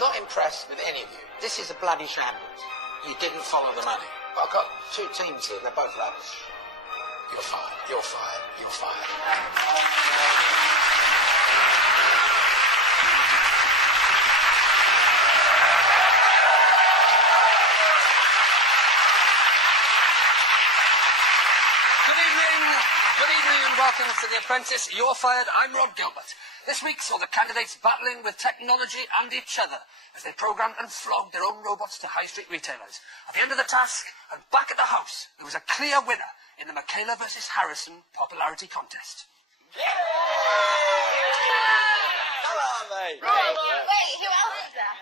not impressed with any of you. This is a bloody shambles. You didn't follow the money. But I've got two teams here, they're both rubbish. You're fired, you're fired, you're fired. Good evening and welcome to The Apprentice. You're fired. I'm Rob Gilbert. This week saw the candidates battling with technology and each other as they programmed and flogged their own robots to high street retailers. At the end of the task, and back at the house, there was a clear winner in the Michaela versus Harrison popularity contest. Come on, mate. Wait, who else is there?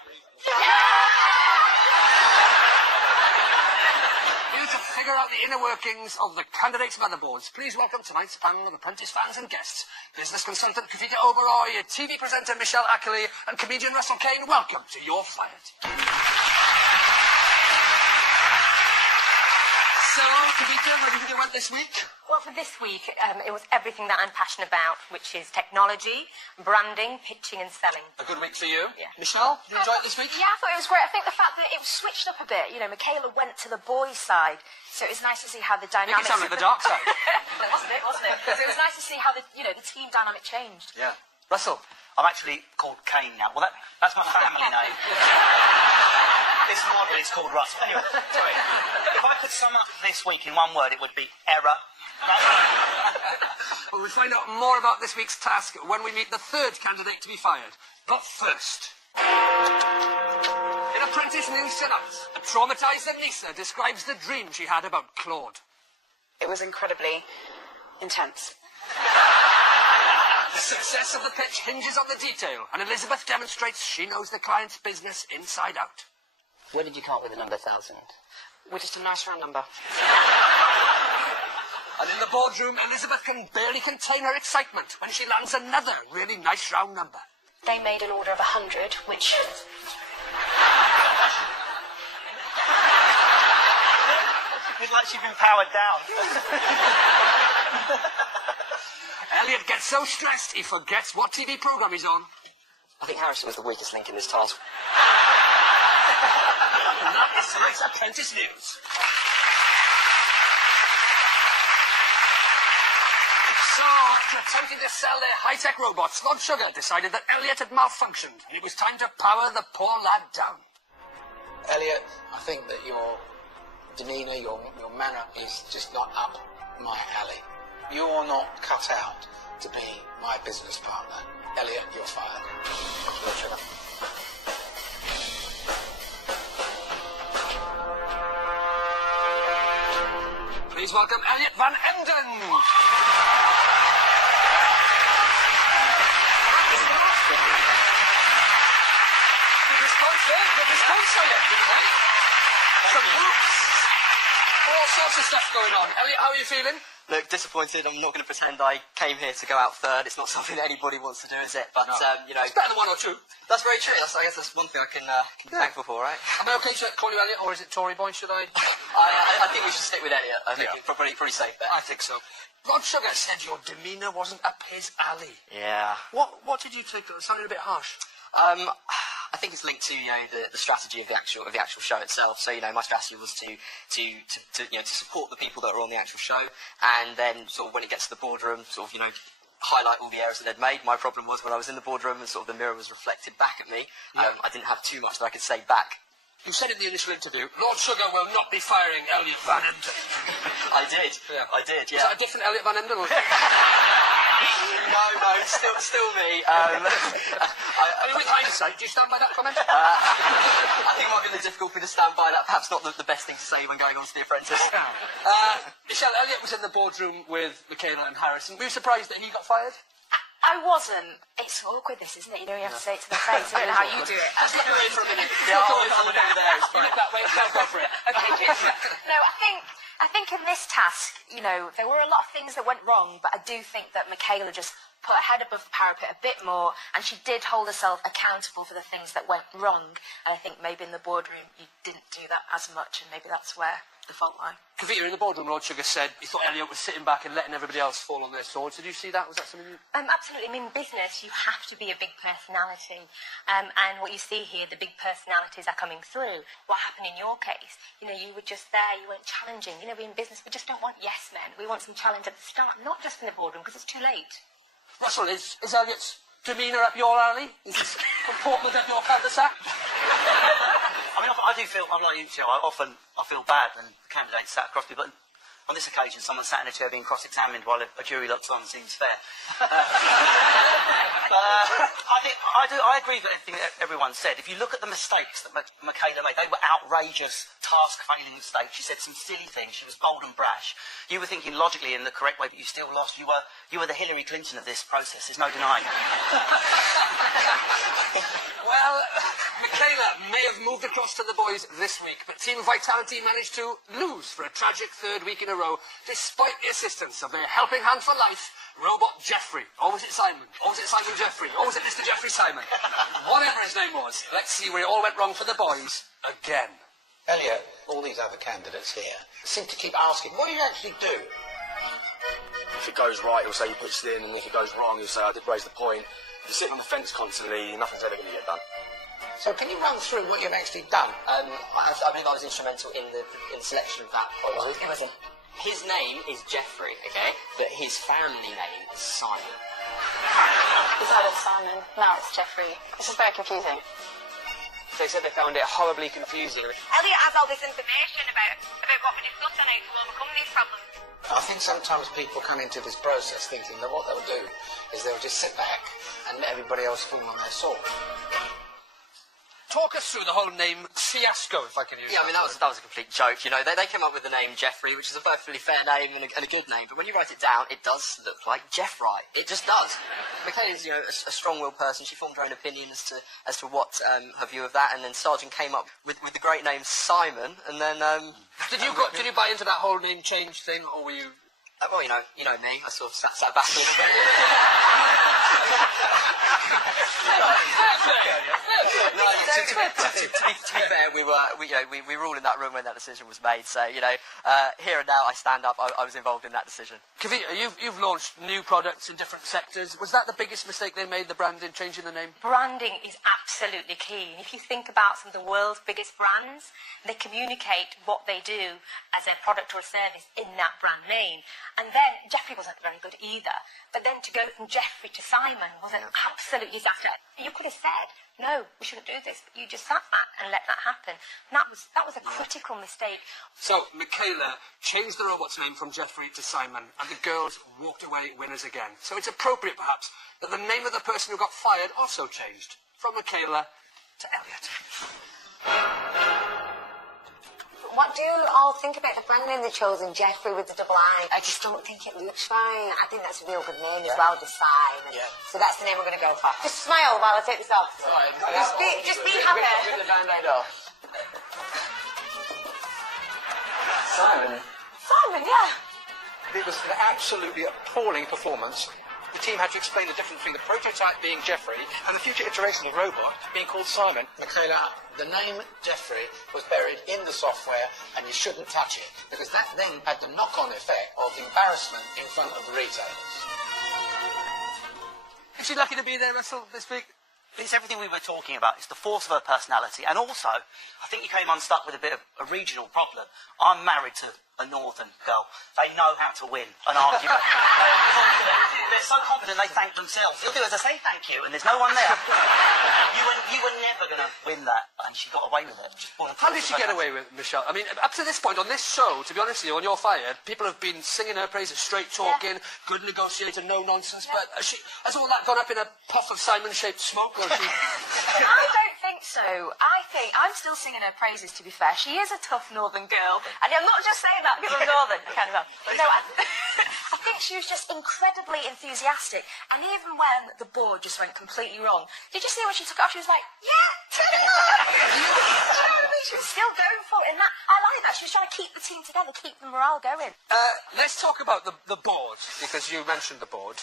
Here to figure out the inner workings of the candidates' motherboards, please welcome tonight's panel of Apprentice fans and guests. Business consultant Kavita Oberoi, TV presenter Michelle Ackley, and comedian Russell Kane. Welcome to You're Fired. So, Kavita, what do you think it went this week? Well, for this week, it was everything that I'm passionate about, which is technology, branding, pitching and selling. A good week for you. Yeah. Michelle, did you enjoy it this week? Yeah, I thought it was great. I think the fact that it was switched up a bit. You know, Michaela went to the boys' side, so it was nice to see how the dynamics... It sounded like the dark side. Wasn't it? So it was nice to see how the team dynamic changed. Yeah. Russell, I'm actually called Kane now. Well, that's my family name. This model is called Russ. Anyway, sorry. If I could sum up this week in one word, it would be error. Well, we'll find out more about this week's task when we meet the third candidate to be fired. But first... In Apprentice News tonight, a traumatised Anissa describes the dream she had about Claude. It was incredibly intense. The success of the pitch hinges on the detail, and Elizabeth demonstrates she knows the client's business inside out. Where did you come up with the number 1,000? We're just a nice round number. And in the boardroom, Elizabeth can barely contain her excitement when she lands another really nice round number. They made an order of 100, which... It's like she's been powered down. Elliot gets so stressed he forgets what TV programme he's on. I think Harrison was the weakest link in this task. And that is tonight's Apprentice News. So, after attempting to sell their high-tech robots, Lord Sugar decided that Elliot had malfunctioned and it was time to power the poor lad down. Elliot, I think that your demeanour, your manner is just not up my alley. You're not cut out to be my business partner. Elliot, you're fired. Lord Sugar. Please welcome Elliot Van Emden. The sponsor, some hoops, all sorts of stuff going on. Elliot, how are you feeling? Look, disappointed. I'm not going to pretend I came here to go out third. It's not something that anybody wants to do, is it? But, no. You know... It's better than one or two. That's very true. I guess that's one thing I can be thankful for, right? Am I okay to call you Elliot, or is it Tory boy, should I? I think we should stick with Elliot. I think it's probably pretty safe there. I think so. Rod Sugar said your demeanour wasn't up his alley. Yeah. What did you take? It sounded a bit harsh. I think it's linked to the strategy of the actual show itself. So my strategy was to support the people that are on the actual show, and then sort of when it gets to the boardroom, sort of highlight all the errors that they'd made. My problem was when I was in the boardroom and sort of the mirror was reflected back at me, I didn't have too much that I could say back. You said in the initial interview, Lord Sugar will not be firing Elliot Van Emden. I did. Yeah. Is that a different Elliot Van Emden? No, still me. With hindsight, do you stand by that comment? I think it might be a little difficult for me to stand by that. Perhaps not the best thing to say when going on to The Apprentice. Michelle, Elliot was in the boardroom with Michaela and Harrison. Were you surprised that he got fired? I wasn't. It's awkward, this, isn't it? You have to say it to their face. I don't know how you do it. Just look away for a minute. Yeah, I'll look over there. You look that way, I'll go for it. No, I think in this task, there were a lot of things that went wrong, but I do think that Michaela just put her head above the parapet a bit more, and she did hold herself accountable for the things that went wrong. And I think maybe in the boardroom you didn't do that as much, and maybe that's where the fault lies. Kavita, in the boardroom, Lord Sugar said he thought Elliot was sitting back and letting everybody else fall on their swords. Did you see that? Was that something you... Absolutely. I mean, in business, you have to be a big personality. And what you see here, the big personalities are coming through. What happened in your case, you were just there, you weren't challenging. We in business, we just don't want yes men. We want some challenge at the start, not just in the boardroom, because it's too late. Russell, is Elliot's demeanour up your alley? Is his comportment up your cul-de-sac? I mean, I do feel, I'm like you, I feel bad when candidates sat across me, but on this occasion, someone sat in a chair being cross-examined while a jury looks on seems fair. I agree with everything that everyone said. If you look at the mistakes that Michaela made, they were outrageous, task-failing mistakes. She said some silly things. She was bold and brash. You were thinking logically in the correct way, but you still lost. You were the Hillary Clinton of this process. There's no denying it. Well, Michaela may have moved across to the boys this week, but Team Vitality managed to lose for a tragic third week in a row, despite the assistance of their helping hand for life, Robot Jeffrey. Or was it Simon? Or was it Simon Jeffrey? Or was it Mr. Jeffrey Simon? Whatever his name was, let's see where it all went wrong for the boys again. Elliot, all these other candidates here seem to keep asking, what do you actually do? If it goes right, he'll say you pushed it in, and if it goes wrong, he'll say I did raise the point. If you're sitting on the fence constantly, nothing's ever going to get done. So can you run through what you've actually done? I believe I was instrumental in the selection of that point. His name is Jeffrey, okay? But his family name is Simon. Is that it, Simon? No, it's Jeffrey. This is very confusing. They said they found it horribly confusing. Elliot has all this information about what we're discussing, how to overcome these problems. I think sometimes people come into this process thinking that what they'll do is they'll just sit back and let everybody else fall on their sword. Talk us through the whole name fiasco, if I can use that. Yeah, I mean, that was a complete joke, They came up with the name Jeffrey, which is a perfectly fair name and a good name, but when you write it down, it does look like Jeffrey. It just does. Michaela's, a strong-willed person. She formed her own opinion as to what her view of that, and then Sargent came up with the great name Simon, and then... Did you buy into that whole name change thing, or were you... well, you know me. I sort of sat back a little bit. To be fair, we were all in that room when that decision was made. So here and now, I stand up. I was involved in that decision. Kavita, you've launched new products in different sectors. Was that the biggest mistake they made, the branding, changing the name? Branding is absolutely key. And if you think about some of the world's biggest brands, they communicate what they do as a product or a service in that brand name. And then Jeffrey wasn't very good either. But then to go from Jeffrey to Simon was an absolute disaster. You could have said, no, we shouldn't do this, but you just sat back and let that happen. And that was a critical mistake. So Michaela changed the robot's name from Jeffrey to Simon, and the girls walked away winners again. So it's appropriate, perhaps, that the name of the person who got fired also changed from Michaela to Elliot. What do you all think about the brand name they chose in Jeffrey with the double I? I just don't think it looks right. I think that's a real good name as well, just Simon. So that's the name we're going to go for. Just smile while I take this off. Just be happy. Get the band-aid off. Simon? Simon, yeah. It was an absolutely appalling performance. The team had to explain the difference between the prototype being Jeffrey and the future iteration of the robot being called Simon. Michaela, the name Jeffrey was buried in the software and you shouldn't touch it, because that then had the knock-on effect of embarrassment in front of the retailers. Is she lucky to be there, Russell, this week? It's everything we were talking about. It's the force of her personality. And also, I think you came unstuck with a bit of a regional problem. I'm married to a northern girl. They know how to win an argument. They're so confident they thank themselves. They'll do as I say thank you, and there's no one there. You were never going to win that, and she got away with it. How did she get away with it, Michelle? I mean, up to this point on this show, to be honest with you, when you're fired, people have been singing her praises, straight talking, good negotiator, no nonsense. But has all that gone up in a puff of Simon-shaped smoke? Or she... I don't think so. I'm still singing her praises, to be fair. She is a tough northern girl. And I'm not just saying that because I'm northern. Kind of. No, I think she was just incredibly enthusiastic. And even when the board just went completely wrong, did you see when she took it off? She was like, yeah, She was still going for it, and that I like that. She was trying to keep the team together, keep the morale going. Let's talk about the board, because you mentioned the board.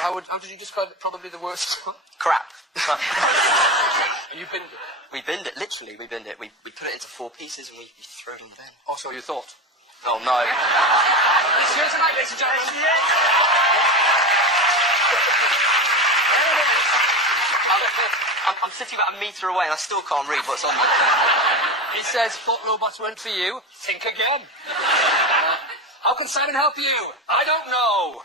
How did you describe it? Probably the worst one? Crap. And you binned it? We binned it, literally, we binned it. We put it into 4 pieces and we threw it in the bin. Oh, so you thought? Oh, no. It's here tonight, ladies and gentlemen. I'm sitting about a metre away and I still can't read what's on there. It says, thought robots weren't for you. Think again. How can Simon help you? I don't know.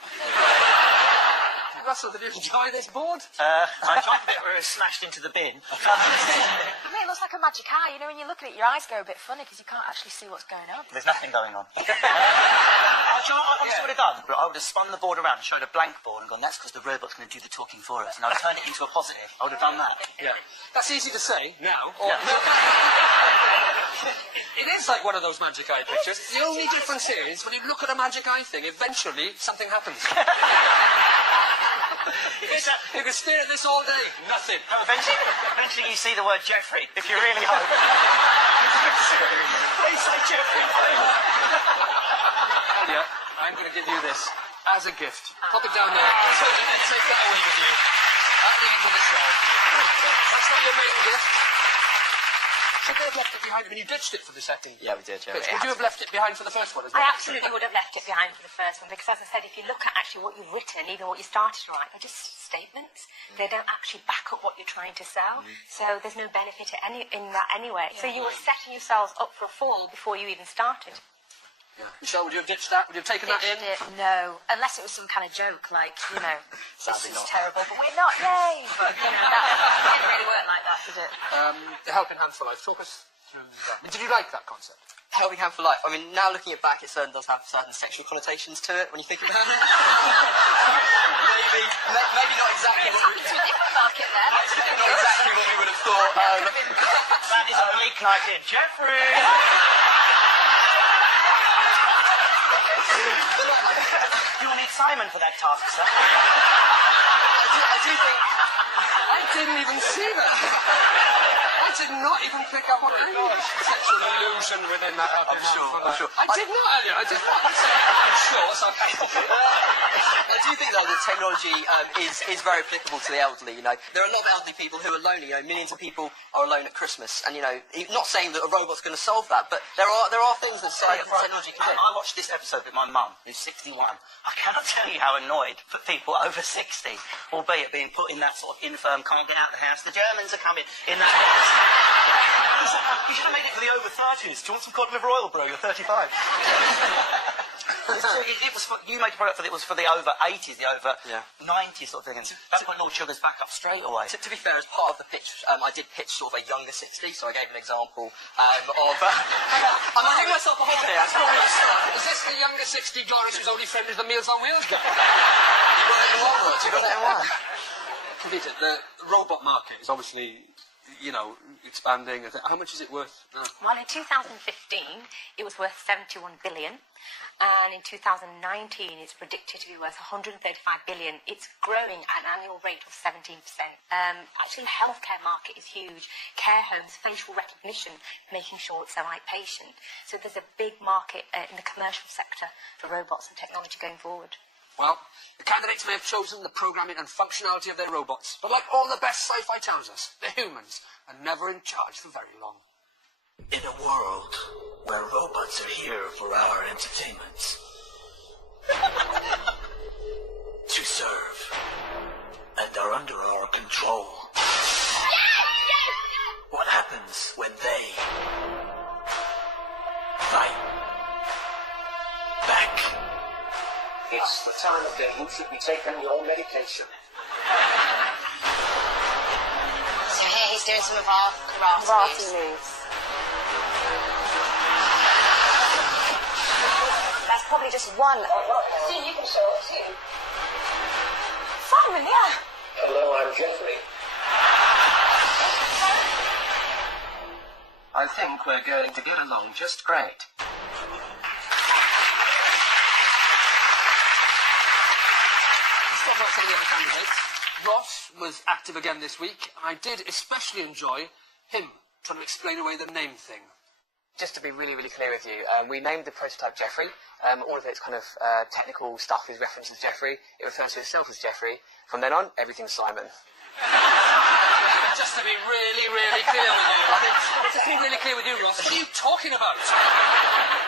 Russell, did you enjoy this board? I enjoyed the bit where it was smashed into the bin. I mean, it looks like a magic eye. You know, when you look at it, your eyes go a bit funny because you can't actually see what's going on. There's nothing going on. I honestly would have done, but I would have spun the board around and showed a blank board and gone, that's because the robot's going to do the talking for us. And I'd turn it into a positive. I would have done that. Yeah. That's easy to say now. Yeah. It is like one of those magic eye pictures. The only difference is, when you look at a magic eye thing, eventually something happens. You can stare at this all day. Nothing. No, eventually you see the word Jeffrey, if you really hope. Please say Jeffrey. Yeah, I'm going to give you this as a gift. Pop it down there. Take that away with you. At the end of the show. That's not your main gift. Should they have left it behind? I mean, you ditched it for the second. Yeah, we did, yeah. Would you have left it behind for the first one as well? I absolutely would have left it behind for the first one because, as I said, if you look at actually what you've written, even what you started to write, they're just statements. They don't actually back up what you're trying to sell. So there's no benefit in that anyway. So you were setting yourselves up for a fall before you even started. Yeah. Michelle, would you have ditched that? Would you have taken that in? No, unless it was some kind of joke, like, you know, this is not. terrible, but we're not, yay! But, you know, that didn't really work like that, did it? The Helping Hand for Life. Talk us through that. I mean, did you like that concept? Helping Hand for Life. I mean, now looking it back, it certainly does have certain sexual connotations to it when you think about it. maybe not exactly what we... Market there. Not exactly what we would have thought. That is a bleak night in Jeffrey. You'll need Simon for that task, sir. I do think... I didn't even see that. I did not even pick up on any sexual illusion within that. I'm sure. I did not, Elliot. I did not. I'm sure, sarcastically. I do think, though, that technology is very applicable to the elderly, you know. There are a lot of elderly people who are lonely, you know. Millions of people are alone at Christmas. And, you know, not saying that a robot's going to solve that, but there are things that technology can do. I watched this episode with my mum, who's 61. I cannot tell you how annoyed people over 60 will be at being put in that sort of infirm, can't get out of the house, the Germans are coming in that... You should have made it for the over 30s. Do you want some cod liver oil, bro? You're 35. It was for, you made a product that it was for the over 80s, the over 90s sort of thing, and that put Lord Sugar's back up straight away. To be fair, as part of the pitch, I did pitch sort of a younger 60, so I gave an example of... I'm giving myself a holiday. That's not really started. Is this the younger 60 Doris who's only friend with the Meals on Wheels guy? You got it in one. Peter, the robot market is obviously, you know, expanding. How much is it worth now? Well, in 2015, it was worth 71 billion. And in 2019, it's predicted to be worth 135 billion. It's growing at an annual rate of 17%. Actually, the healthcare market is huge. Care homes, facial recognition, making sure it's the right patient. So there's a big market in the commercial sector for robots and technology going forward. Well, the candidates may have chosen the programming and functionality of their robots, but like all the best sci-fi tells us, the humans are never in charge for very long. In a world where robots are here for our entertainment, to serve, and are under our control, what happens when they fight back? It's the time of day you should be taking your medication. So here he's doing some of our karate moves. That's probably just one. See, you can show it too. Simon, yeah. Hello, I'm Jeffrey. I think we're going to get along just great. Some of the other candidates. Ross was active again this week, and I did especially enjoy him trying to explain away the name thing. Just to be really, really clear with you, we named the prototype Jeffrey. All of its kind of technical stuff is referenced as Jeffrey. It refers to itself as Jeffrey. From then on, everything's Simon. Just to be really, really clear with you. Just to be really clear with you, Ross. What are you talking about?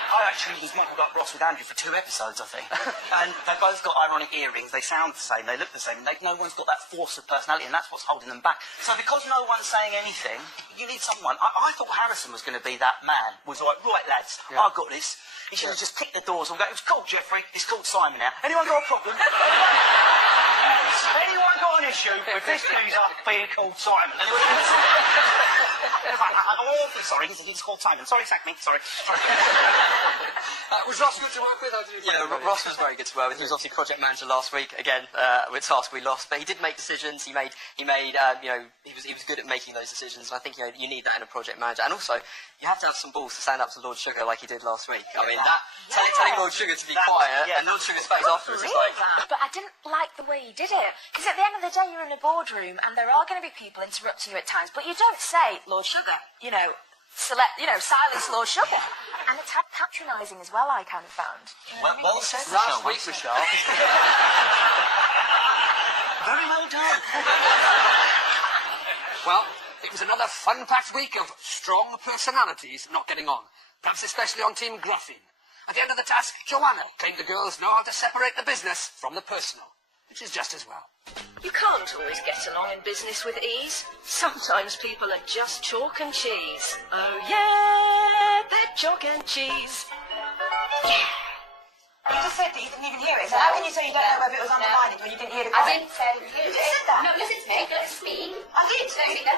I actually was muddled up Ross with Andrew for 2 episodes, I think. And they've both got ironic earrings. They sound the same. They look the same. No one's got that force of personality, and that's what's holding them back. So because no one's saying anything, you need someone. I thought Harrison was going to be that man. Was like, right, lads, I've got this. He should have just kicked the doors and go, it's called Jeffrey, it's called Simon now. Anyone got a problem? Anyone got an issue with this geezer being called Simon? Sorry, he's called Simon. Sorry, sack me. Sorry. Was Ross good to work with? Ross was very good to work with. He was obviously project manager last week. Again, with task we lost, but he did make decisions. He made. He was good at making those decisions. And I think you need that in a project manager. And also, you have to have some balls to stand up to Lord Sugar like he did last week. I mean, telling Lord Sugar to be quiet, and Lord Sugar's face afterwards is like. But I didn't like the way he did it, because at the end of the day, you're in a boardroom, and there are going to be people interrupting you at times. But you don't say Lord Sugar, silence Lord Sugar. And it's patronising as well, I kind of found. Well said, Last week, Michelle. Very well done. Well, it was another fun-packed week of strong personalities not getting on, perhaps especially on Team Graphene. At the end of the task, Joanna claimed the girls know how to separate the business from the personal, which is just as well. You can't always get along in business with ease. Sometimes people are just chalk and cheese. Oh yeah, they're chalk and cheese. You just said that you didn't even hear it, so how can you say you don't know whether it was underlined when you didn't hear the comment? I didn't say I didn't hear it. You said that. No, listen to me. Let us speak. I did. No, no.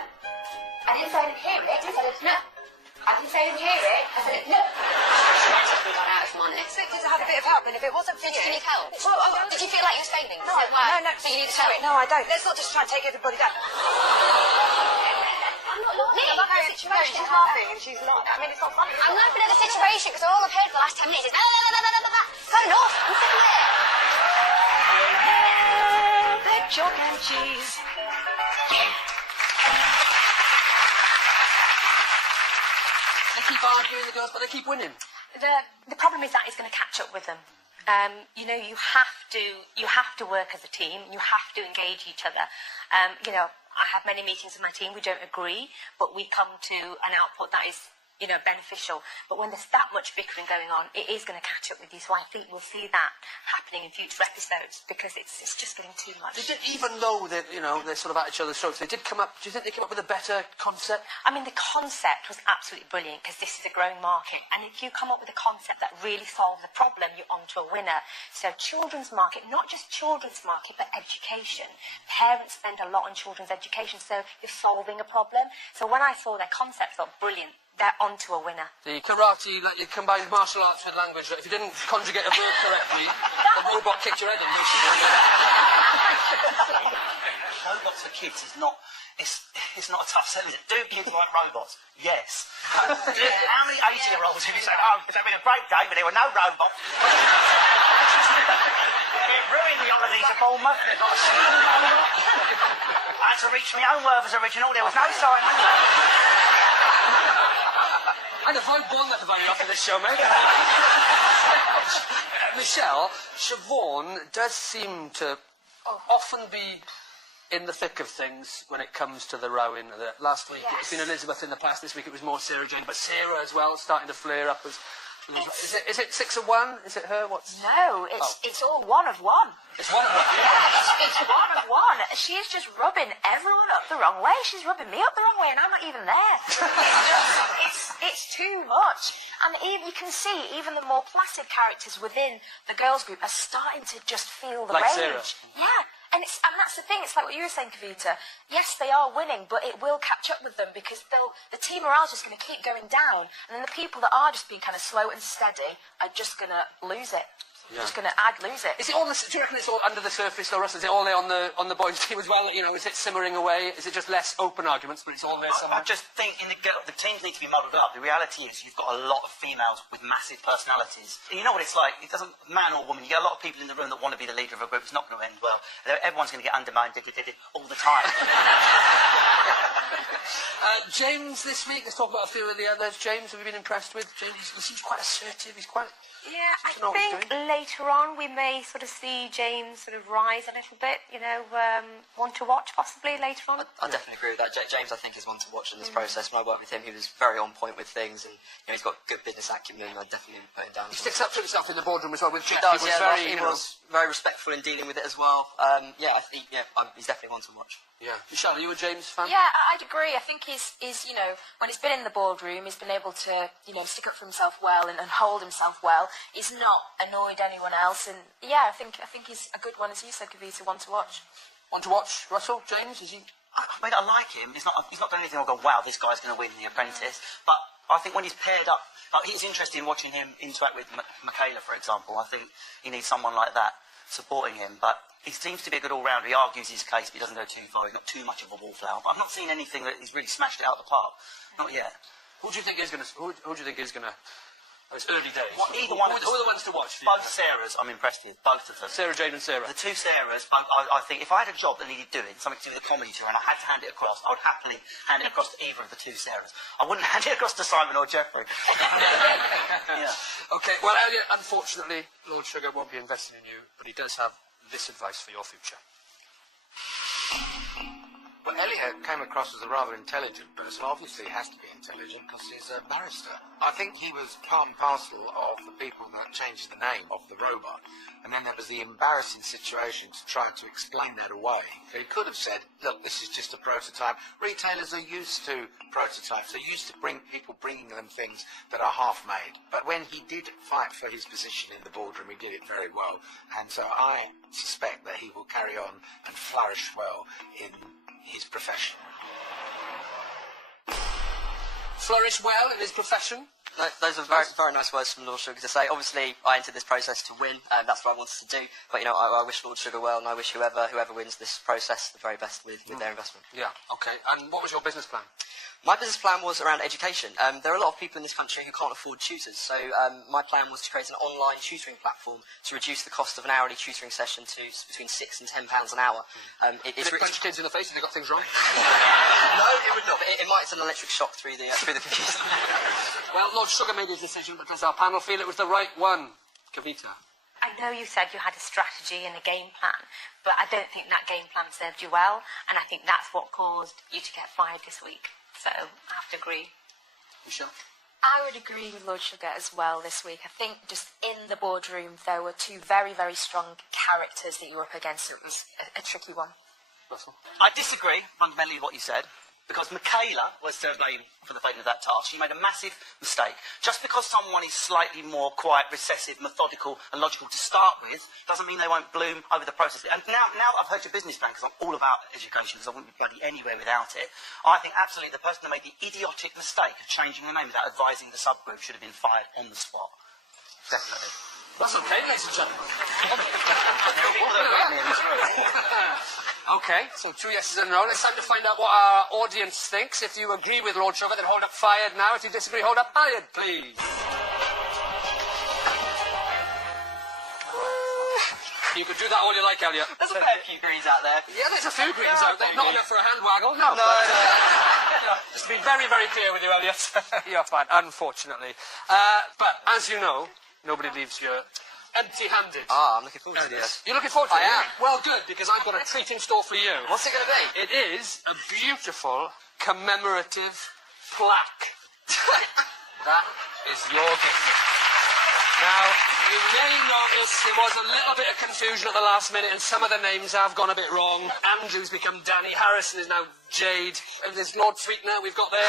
I didn't say I didn't hear it. I said no. I didn't say I didn't hear it. I said no. We've gone out, if I'm honest. So just had a bit of help, and if it wasn't for you... Did you need help? Well, Did you feel like you was failing? No, no. So you need help? No, I don't. Let's not just try and take everybody down. I'm not laughing. I'm laughing at the situation. She's laughing, and she's not... I mean, it's not funny. I'm laughing at the situation, because all I've heard for the last 10 minutes is no. Fair enough. I'm sick of it. They're chalk and cheese. They keep arguing, the girls, but they keep winning. The problem is that it's going to catch up with them. You have to work as a team. You have to engage each other. I have many meetings with my team. We don't agree, but we come to an output that is, beneficial. But when there's that much bickering going on, it is going to catch up with you. So I think we'll see that happening in future episodes because it's just getting too much. They did, even though they're sort of at each other's throats, they did come up. Do you think they came up with a better concept? I mean, the concept was absolutely brilliant because this is a growing market. And if you come up with a concept that really solves a problem, you're onto a winner. So children's market, not just children's market, but education. Parents spend a lot on children's education, so you're solving a problem. So when I saw their concept, I thought, brilliant. They're onto a winner. The karate, like you combined martial arts with language. If you didn't conjugate a verb correctly, the robot kicked your head in. Robots for kids is not. It's not a tough sell, is it? Do kids like robots? Yes. How many 80-year-olds have you said, it's been a great day, but there were no robots? It ruined the holidays at Bournemouth. I had to reach my own Werther's original. There was no Simon. And if I've won that very often this show, mate. Michelle, Siobhan does seem to often be in the thick of things when it comes to the rowing. Last week it's been Elizabeth, in the past this week it was more Sarah Jane, but Sarah as well starting to flare up as... Is it 6 of 1? Is it her? No, it's all 1 of 1. It's 1 of 1. Yeah, it's 1 of 1. She's just rubbing everyone up the wrong way. She's rubbing me up the wrong way, and I'm not even there. It's too much. And even you can see even the more placid characters within the girls' group are starting to just feel the rage. Sarah. Yeah. And that's the thing, it's like what you were saying, Kavita. Yes, they are winning, but it will catch up with them because the team morale is just going to keep going down. And then the people that are just being kind of slow and steady are just going to lose it. just going to lose it. Is it all? Do you reckon it's all under the surface, though, Russell? Is it all there on the boys' team as well? You know, is it simmering away? Is it just less open arguments, but it's all there somewhere? I just think the teams need to be modelled up. The reality is you've got a lot of females with massive personalities. And you know what it's like? It doesn't, man or woman, you get a lot of people in the room that want to be the leader of a group. It's not going to end well. Everyone's going to get undermined all the time. James, this week, let's talk about a few of the others. James, have you been impressed with? James, he seems quite assertive. He's quite... Yeah, I think later on we may sort of see James sort of rise a little bit, you know, one to watch possibly later on. I definitely agree with that. James, I think, is one to watch in this process. When I worked with him, he was very on point with things, and you know, he's got good business acumen. I definitely put him down. He sticks up to himself in the boardroom as well. With he does, he was very respectful in dealing with it as well. I think he's definitely one to watch. Yeah. Michelle, are you a James fan? Yeah, I'd agree. I think he's you know, when he's been in the boardroom, he's been able to, you know, stick up for himself well and hold himself well. He's not annoyed anyone else, and yeah, I think he's a good one, as you said, Kavita, one to watch. One to watch, Russell? James, is he? I mean, I like him. He's not done anything I'll go, wow, this guy's going to win The Apprentice. But I think when he's paired up, it's interesting watching him interact with Michaela, for example. I think he needs someone like that supporting him. But he seems to be a good all-rounder. He argues his case, but he doesn't go too far. He's not too much of a wallflower. But I've not seen anything that he's really smashed it out of the park. Not yet. Who do you think is going to... Who do you think is going to... It's early days. Well, either one. Who are the ones to watch? Both Sarahs, I'm impressed with. Both of them. Sarah Jane and Sarah. The two Sarahs, I think if I had a job that needed doing, something to do with the comedy tour, and I had to hand it across, I would happily hand it across to either of the two Sarahs. I wouldn't hand it across to Simon or Jeffrey. Yeah. Okay, well, Elliot, unfortunately, Lord Sugar won't be investing in you, but he does have this advice for your future. Well, Elliot came across as a rather intelligent person. Obviously, he has to be intelligent because he's a barrister. I think he was part and parcel of the people that changed the name of the robot. And then there was the embarrassing situation to try to explain that away. So he could have said, look, this is just a prototype. Retailers are used to prototypes. They're used to people bringing them things that are half-made. But when he did fight for his position in the boardroom, he did it very well. And so I suspect that he will carry on and flourish well in his profession. Flourish well in his profession? Those are very, very nice words from Lord Sugar to say. Obviously, I entered this process to win, and that's what I wanted to do. But, you know, I wish Lord Sugar well, and I wish whoever wins this process the very best with their investment. Yeah, okay. And what was your business plan? My business plan was around education. There are a lot of people in this country who can't afford tutors, so my plan was to create an online tutoring platform to reduce the cost of an hourly tutoring session to between £6 and £10 an hour. It's punch kids in the face if they got things wrong? No, it would not. It might send an electric shock through the computer. Well, Lord Sugar made his decision, but does our panel feel it was the right one? Kavita? I know you said you had a strategy and a game plan, but I don't think that game plan served you well, and I think that's what caused you to get fired this week. So, I have to agree. Michelle? I would agree with Lord Sugar as well this week. I think just in the boardroom there were two very, very strong characters that you were up against. It was a tricky one. Russell? I disagree fundamentally with what you said, because Michaela was to blame for the failing of that task. She made a massive mistake. Just because someone is slightly more quiet, recessive, methodical and logical to start with, doesn't mean they won't bloom over the process. And now I've heard your business plan, because I'm all about education, because I wouldn't be bloody anywhere without it. I think absolutely the person that made the idiotic mistake of changing the name without advising the subgroup should have been fired on the spot. Definitely. That's okay, ladies and gentlemen. Okay, so 2 yeses and a no. It's time to find out what our audience thinks. If you agree with Lord Sugar, then hold up fired now. If you disagree, hold up fired, please. You could do that all you like, Elliot. There's a fair few greens out there. Yeah, there's a few greens out there. Not enough for a hand waggle, no. Just to be very, very clear with you, Elliot. You're fine, unfortunately. But, as you know, nobody leaves here empty-handed. Ah, I'm looking forward to this. You're looking forward to it? I am. Well, good, because I've got a treat in store for you. What's it going to be? It is a beautiful commemorative plaque. That is your gift. Now, you may notice there was a little bit of confusion at the last minute, and some of the names have gone a bit wrong. Andrew's become Danny, Harrison is now Jade, and there's Lord Sweetener we've got there.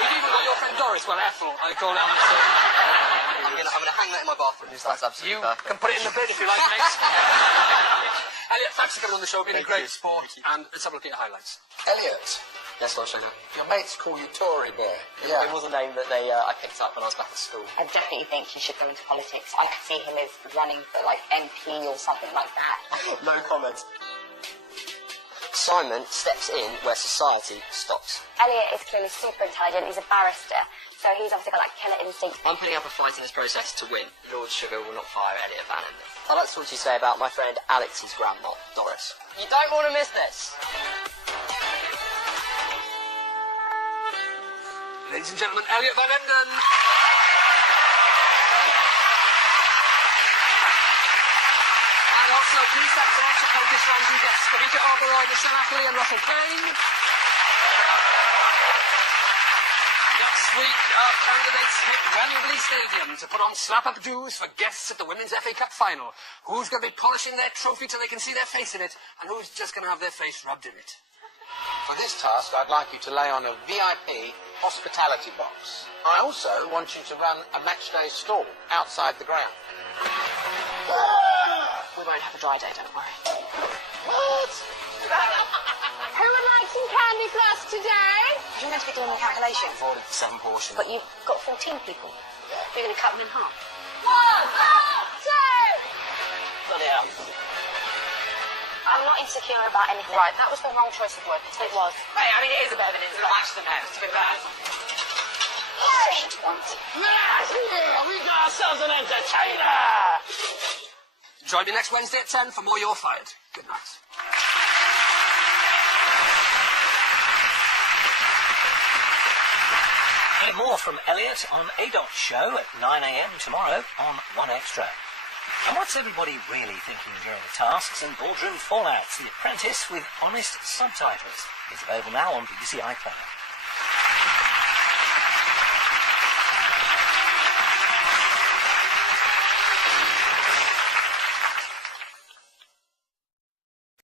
We've even got your friend Doris, well, Ethel, I call it. I'm going to hang that in my bathroom. That's absolutely perfect. You can put it in the bin if you like, mate. Elliot, thanks for coming on the show. Been a great sport. And let's have a look at your highlights. Elliot, Yes, Lord Sugar. Your mates call you Tory boy. Yeah. It was a name that I picked up when I was back at school. I definitely think he should go into politics. I could see him as running for, like, MP or something like that. No comment. Simon steps in where society stops. Elliot is clearly super intelligent. He's a barrister, so he's obviously got, like, killer instinct. I'm putting up a fight in this process to win. Lord Sugar will not fire Elliot abandonedly. I'd like to talk to you today about my friend Alex's grandma, Doris. You don't want to miss this. Ladies and gentlemen, Elliot Van Emden. And also, please thank the extra contest rounds and guests, Rebecca Oberoy, Michelle Ackley and Russell Kane. Next week, our candidates hit Wembley Stadium to put on slap-up dues for guests at the Women's FA Cup final. Who's going to be polishing their trophy till they can see their face in it, and who's just going to have their face rubbed in it? For this task, I'd like you to lay on a VIP hospitality box. I also want you to run a matchday stall outside the ground. We won't have a dry day, don't worry. What? Who would like some candy floss today? You're meant to be doing the calculation. I've ordered 7 portions. But you've got 14 people. You're going to cut them in half. 1, 2. Bloody hell. I'm not insecure about anything. Right, that was the wrong choice of word. It was. Hey, I mean, it is a bit of an insult, actually, no, it's a bit bad. We got ourselves an entertainer! Join me next Wednesday at 10 for more You're Fired. Good night. Hear more from Elliot on ADOT Show at 9 a.m. tomorrow on 1Extra. And what's everybody really thinking during the tasks and boardroom fallouts? The Apprentice with honest subtitles is available now on BBC iPlayer.